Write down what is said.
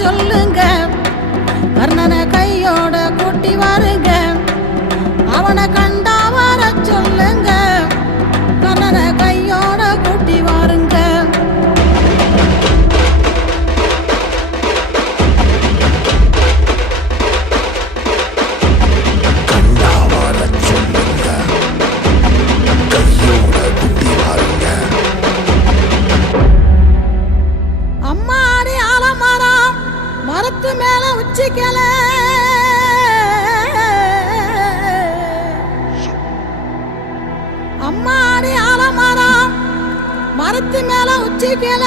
சொல்லுங்க, கர்ணனை கையோட கூட்டி வாருங்க, அவனை கண்டா வர சொல்லுங்க, கர்ணனை கையோட கூட்டி வாருங்க. அம்மாடி ஆலமரம் மரத்து மேல உச்சிக்கல, அம்மாடி ஆலமரம் மரத்து மேல உச்சிக்கல,